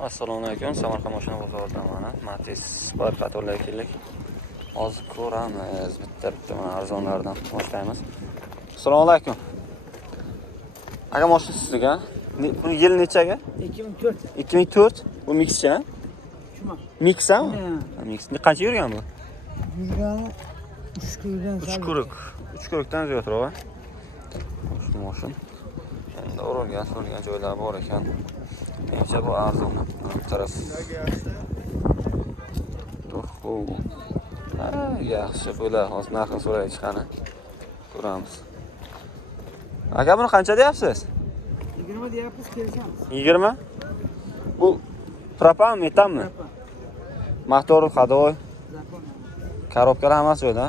Assalomu alaykum. Samarqand mashina bozoridan mana Matiz Spark qatorlar keldik. Hozir ko'ramiz. Bitta mana arzonlardan boshlaymiz. Assalomu alaykum. Aka mashina sizga? Bu yil nechaga? 2004. 2004. Bu Mix-chi? Shuma. Mix-a? Mix. Qancha yurgan bu? Yurgani 3 kurukdan 3 kuruk. 3 kurukdan ziyodroq. Shu mashina. Endi o'ralgan joylari bor ekan. Menimcha bu arzon taraf. To'xu. Yaxshi bo'lar. Hozir narxini so'raylik qani. Ko'ramiz. Aka buni qancha deyapsiz? 20 deyapmiz, kelishamiz. 20? Bu propan metanmi? Motor, hadoy, korobkalar hammasi joyda.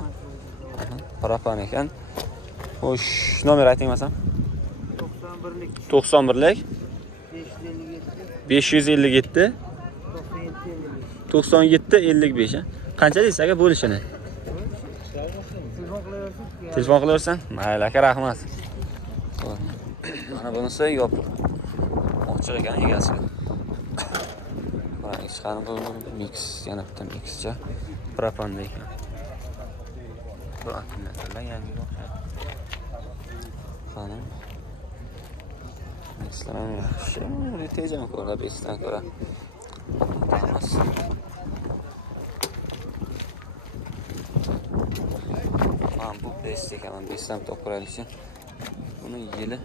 Propan ekan. Xo'sh, nomer ayting masam. 91lik 557 97 55. Qancha deysiz aka bo'lishini? Telefon qilaversan? Mayli aka, rahmat. Mana bunisi yopiq. Ochiq ekan egasiga. Mana chiqarib bu mix, yana bitta mixcha. Propanda ekan. Bu akkumulyatorlar yangi o'xshaydi. Qani. Mixlar yaxshi. Tejam ko'ra, besdan ko'ra. Mana bu bes ekan, besdan to'qiralishi. Buni yili.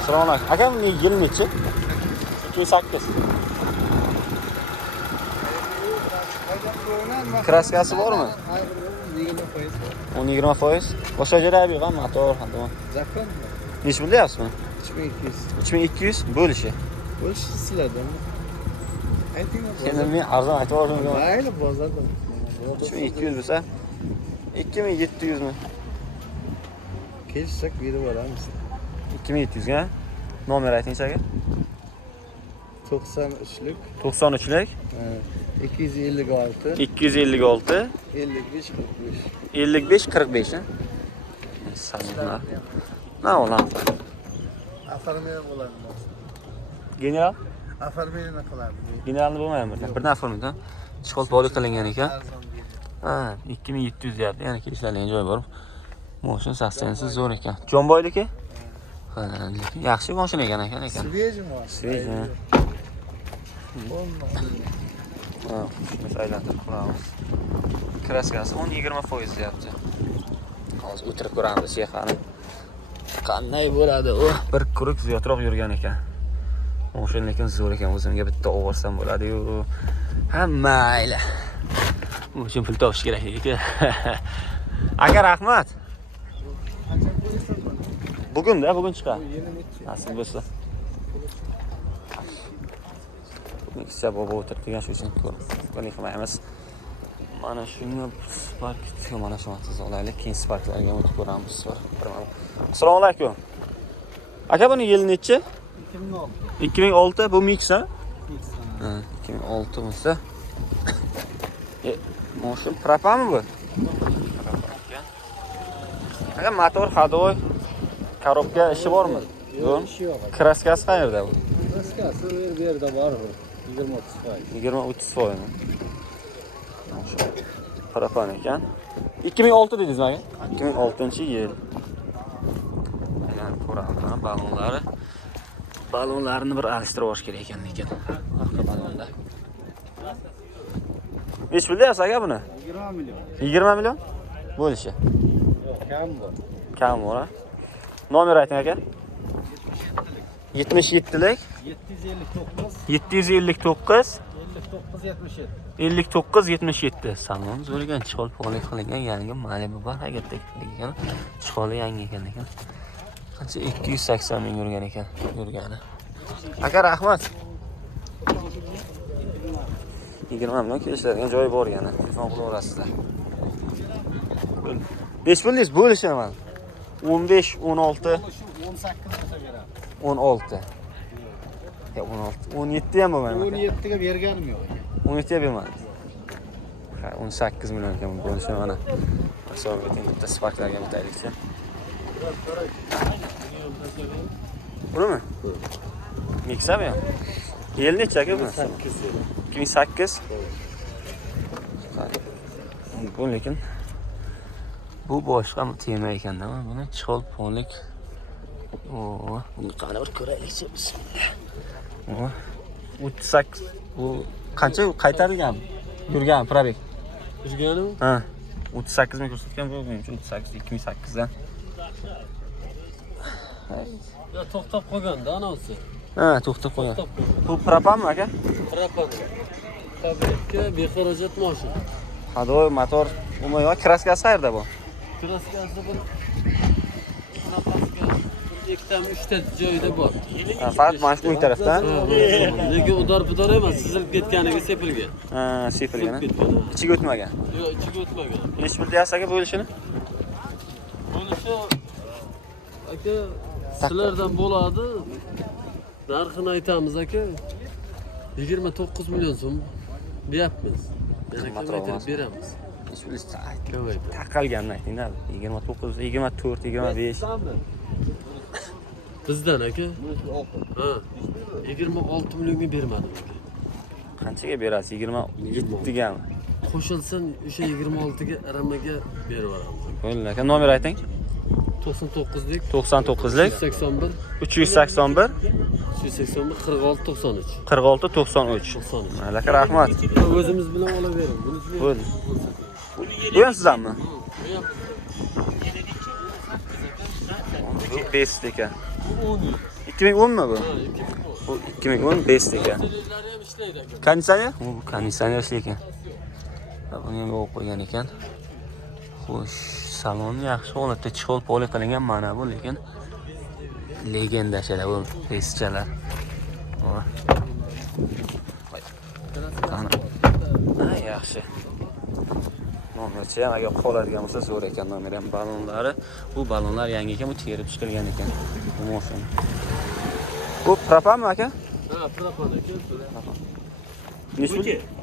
Assalomu alaykum. Aka, bu yil nechi? 2008. Kraskasi bormi? 10-20%. Boshqa joyda yo'qmi? Motor, hammasi. Zakon. Nech bilyapsizmi? 3200. 3200 bo'lishi. Bo'lish sizlardan. Ayting. Endi men arzon aytib yubordim. Mayli, bozordan. 3200 bo'lsa 2700 mi? Kelishsak berib boramiz. 2700 ga. Nomer aytingchi aka. 93lik. 93lik 256 256 55 45. 55 45 ha. Salomlar. Na olam. Afarmaya bo'ladi. General? Afarmayni qiladi. Generalni bo'lmaymi? Bir nafarmi da? Ishg'ol poli qilingan ekan. Ha, 2700 deyapti. Yana kelishadigan joy bor. Mashina sostensi zo'r ekan. Jonboyliki? Ha, yaxshi mashina ekan ekan. Svej mashina. Svej. Ha, shuni aylantirib ko'ramiz. Kraskasi 10-20% deyapti. Hozir o'tirib ko'ramiz sexani. Qanday bo'ladi u? Bir kuruk ziyodroq yurgan ekan. Mashina lekin zo'r ekan. O'zimga bitta o'g'irsam bo'ladi-yu. Ha, mayli. Mashina pul topish kerak ekan. Aka, rahmat. Bugun chiqar. Nasib bo'lsa. Mixcha bobo o'tirdigan shu uchun ko'rib qilmaymiz. Mana shuni Spark, mana shu matoz olaylik. Keyin Sparklarga o'tib ko'ramiz. Assalomu alaykum. Aka, buni yil nechi? 2006. 2006 bu Mix ha? Ha, 2006 bo'lsa. Mashina propanmi bu? Aka, motor, hadoy, korobka ishi bormi? Yo'q, ishi yo'q. Kraskasi qayerda bu? Kraskasi bu yerda bor. 20-30%. 20-30%. Propan ekan. 2006 dedingizmi aka? 2006-yil. Yani ko'ramiz balonlari. Balonlarni bir alishtirib olish kerak ekan lekin. Orqa balonda. Nech bilyapsiz aka buni? 20 million. 20 million? Bo'lishi. Kam bor. Kam bor ha? Nomer ayting aka. 77lik 759 59 77. Salon zo'r ekan, chiqol poli qilingan, yangi Malibu bor, haqiqatda ekan. Chiqoli yangi ekan lekin. Qancha 280 ming yurgan ekan, yurgani. Aka, rahmat. 20 million kelishadigan joyi bor yana. Telefon qilaverasizlar. Nech pulningiz bo'lishi mana? 15, 16, 16. Ya 16. 17 ham bo'lmaydi. 17 ga berganim yo'q. 17 ga bermadi. Ha, 18 million ekan bu bo'lishi mana. Hisobga bitta Sparklarga bitaylikchi. Bunimi? Miksami ham? Yil necha aka bu? 2008. Bu lekin bu boshqa tema ekanda, buni chol ponlik. Oo, buni qani bir ko'raylikchi. Bismillah. 38 bu qancha qaytarilgan? Yurgan probek. Yurganmi? Ha. 38 ming ko'rsatgan bu, men uchun 38 2008 dan. Ya to'xtab qolganda anavsi. Ha, to'xtab qo'ygan. Bu propanmi aka? Propan. Tabiatga bexarajat mashina. Hadoy motor, umuman yo'q, kraskasi qayerda bu? Kraskasi bir ikkitami 3 ta joyida bor. Faqat mana shu o'ng tarafdan. Lekin udar-budar emas, sizilib ketganiga sepilgan. Ha, sepilgan. Ichiga o'tmagan. Yo'q, ichiga o'tmagan. Nech pul deyapsiz aka bo'lishini? Bo'lishi aka sizlardan bo'ladi. Narxini aytamiz aka. 29 million so'm deyapmiz. Yana kamaytirib beramiz. Nech pul taqalganini ayting-da. 29, 24, 25. Bizdan aka. Ha. 26 millionga bermadim aka. Qanchaga berasiz? 27 gami? Qo'shilsin o'sha 26 ga aramaga berib yuboramiz. Bo'ldi aka, nomer ayting. 99lik 99lik 381 381 381 46 93. 46 93. 93. Mayli aka, rahmat. O'zimiz bilan olavering. Buni Bo'ldi. Bu ham sizdanmi? Bu best ekan. 2010 mi bu? Bu 2010 best ekan. Konditsioner? Bu konditsioner ishlaydi ekan. Buni ham qo'yib qo'ygan ekan. Xo'sh, salon yaxshi holatda chol poli qilingan mana bu, lekin legenda shalar bu bestchalar. Ha, yaxshi. Nomerchi ham agar qoladigan bo'lsa zo'r ekan, nomer ham balonlari. Bu balonlar yangi ekan, bu terib chiqilgan ekan. Bu mashina. Bu propanmi aka? Ha, propan aka.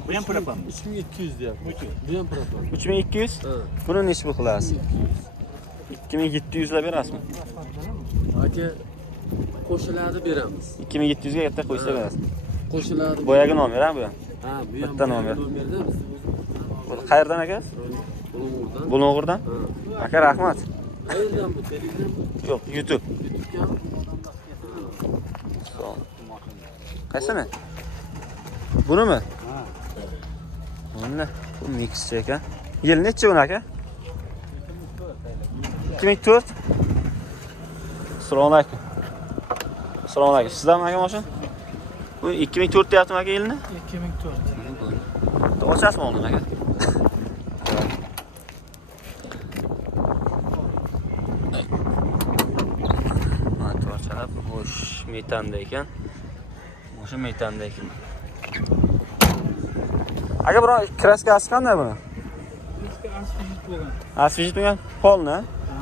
Bu ham propan. 3200 deyapti. Bu ham propan. 3200? Ha. Buni nech pul qilasiz? 2700 lab berasizmi? Aka qo'shiladi beramiz. 2700 ga yerda qo'ysa berasiz. Qo'shiladi. Boyagi nomer ha bu ham. Ha, bu ham Bitta nomer. nomerda biz. Bu qayerdan aka? Bulung'urdan. Bulung'urdan? Aka, rahmat. Qayerdan bu? Telegram? Yo'q, YouTube. Qaysini? Bunimi? Ha. Mana bu mixchi ekan. Yil necha buni aka? 2004. Assalomu alaykum. Assalomu alaykum. Sizdanmi aka mashina? Bu 2004 deyaptimi aka yilni? 2004. Ochasizmi uni aka? Motorchalar bo'sh metanda ekan. O'sha metanda ekan. Aka, biroq kraskasi qanday buni? Asfijit bo'lgan. Asfijit bo'lgan polni. Ha.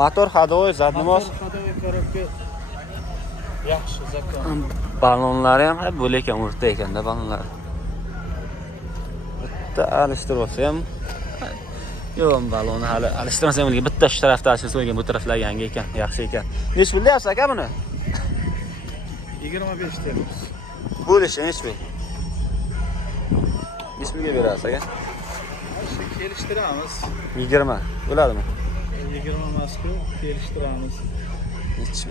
Motor hadovoy, zadnimos. Xadoy korobka yaxshi zakon. Balonlari ham hali bo'l ekan, o'rta ekanda balonlar. Bitta alishtirib olsa ham yo'q, balonni hali alishtirmasa ham bitta shu tarafda alishtirsa bo'lgan, bu taraflar yangi ekan, yaxshi ekan. Nech pul deyapsiz aka buni? 25 deymiz. Bo'lishi nech pul? Nech pulga berasiz aka? Kelishtiramiz. 20 bo'ladimi? 20 emas-ku, kelishtiramiz.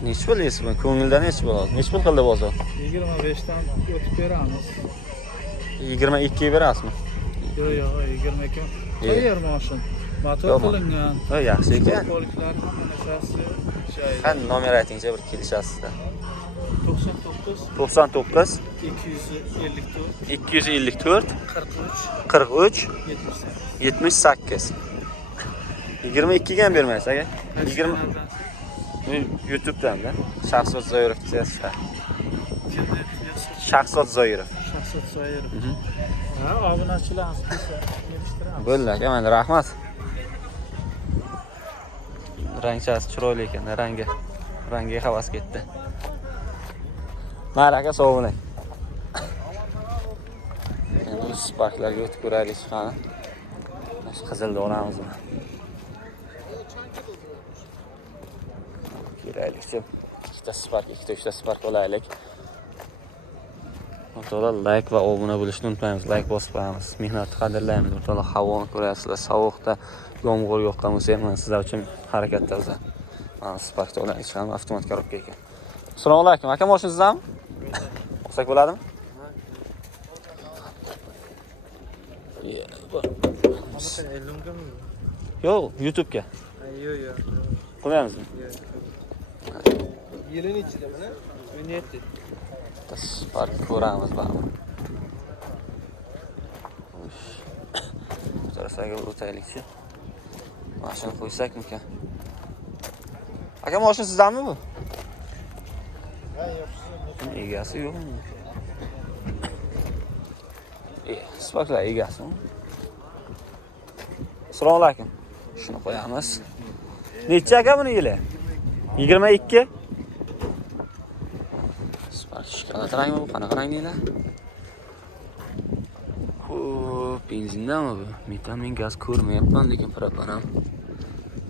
Nech pul deysiz buni? Ko'ngildan nech bo'ladi? Nech pul qildi bozor? 25 dan o'tib beramiz. 22 ga berasizmi? Yo'q, 22. Tayyor mashin. Motor qilingan. Ha, yaxshi ekan. Poliklar hamma narsasi joyida. Qani nomer aytingchi, bir kelishasizda. 99 99 254 254 43 43 78. 78. 22 ga ham bermaysiz aka? 20 YouTube'dan da. Shahzod Zoirov desa. Shahzod Zoirov. Shahzod Zoirov. Ha, obunachilarimiz kelsa kelishtiramiz. Bo'ldi aka, mana rahmat. Rangchasi chiroyli ekan, rangiga havas ketdi. Mayli aka, sog' bo'ling. Endi sparklarga o'tib ko'raylik qani. Mana qizilni olamiz. Ko'raylik-chi. bitta Spark, ikkita, uchta Spark olaylik. O'rtoqlar, like va obuna bo'lishni unutmaymiz. Like bosib qo'yamiz. Mehnatni qadrlaymiz. O'rtoqlar, havoni ko'ryapsizlar. Sovuqda yomg'ir yoqqan bo'lsa ham sizlar uchun harakatda biza. Mana Sparkni olaylik, chiqamiz avtomat korobka ekan. Assalomu alaykum. Aka, moshinangizdanmi? Olsak bo'ladimi? Yo'q, YouTube'ga. Yo'q. Qo'yamizmi? Yilini ichida mana 17. Spark ko'ramiz baribir. Bu tarafga o'taylikchi. Mashina qo'ysakmikan? Aka, mashina sizdanmi bu? Ha, yo'q. Egasi yo'qmi? Sparklar egasimi? Assalomu alaykum. Shuni qo'yamiz. Necha aka buni yili? 22. Spark shokolad rangmi bu? Qanaqa ranglar? Xo'p, benzindami bu? Metan men gaz ko'rmayapman, lekin propan ham.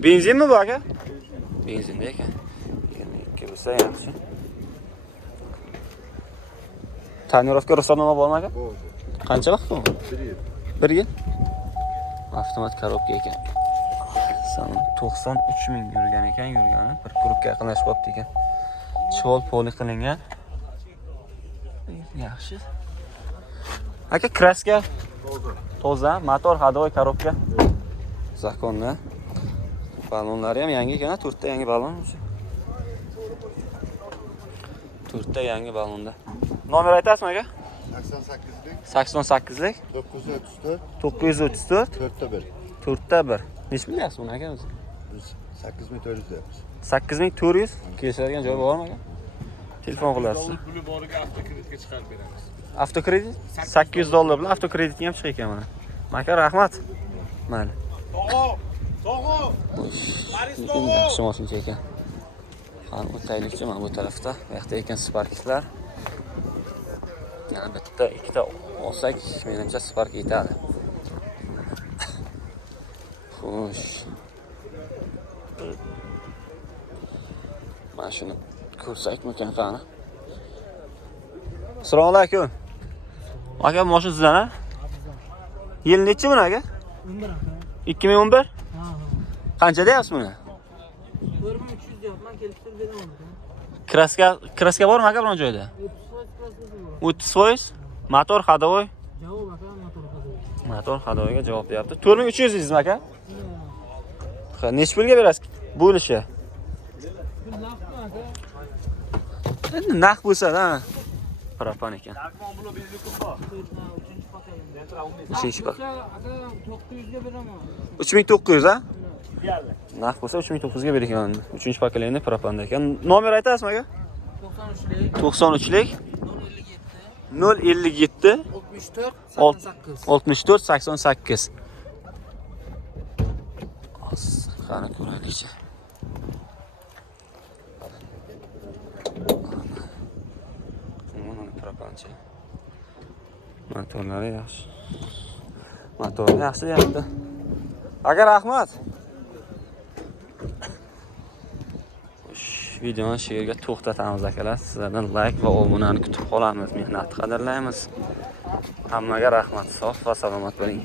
Benzinmi bu aka? Benzinda ekan. 22 bo'lsa yaxshi. Tonirovka ruxsatnoma bormi aka? Qancha vaqt bu? 1 yil. Avtomat korobka ekan. 93 ming yurgan ekan, yurgani. Bir kurubga yaqinlashib qolibdi ekan. Chol poli qilingan. Yaxshi. Aka, kraska toza, motor, ходовой korobka. Zakonna. Balonlari ham yangi ekan, 4 ta yangi balon. 4 ta yangi balonda. Nomer aytasizmi aka? 88lik 934 4 1. Nech bilyapsiz buni aka o'zi? 8400 deyapmiz. 8400 kelishadigan joy bormi aka? Telefon qilasiz. Puli boriga avtokreditga chiqarib beramiz. Avtokredit $800 bilan avtokreditga ham chiqar ekan mana. Maka, rahmat. Mayli. Tog'o! Yaxshi mashina ekan. Qani o'taylikchi mana bu tarafda. Bu yoqda ekan Sparklar. Yana bitta, ikkita olsak, menimcha Spark yetadi. Xo'sh. Mana shuni ko'rsakmikan qani? Assalomu alaykum. Aka, mashina sizdan a? Yil nechi buni aka? 11 aka. 2011? Qancha deyapsiz buni? 4300 deyapman, kelishtirib beraman. Kraska bormi aka biron joyda? 30%. Motor ходовой. Javob aka, motor ходовой. Motor ходовойga javob beryapti. 4300 deysizmi aka? Ha, nech pulga berasiz bo'lishi? Pul naqdmi aka? Endi naqd bo'lsa-da. Propan ekan. 3-chi pak. Aka 900 ga beraman. 3900 a? Naqd bo'lsa 3900 ga beraman. 3-chi pakelenni propanda ekan. Nomer aytasizmi aka? 93lik 057 64 88. Qani ko'raylikchi. Mana propancha. Motorlari yaxshi. Motor yaxshi deyapti. Aka, rahmat. Videoni shu yerga to'xtatamiz akalar. Sizlardan like va obunani kutib qolamiz. Mehnatni qadrlaymiz. Hammaga rahmat. Sog' va salomat bo'ling.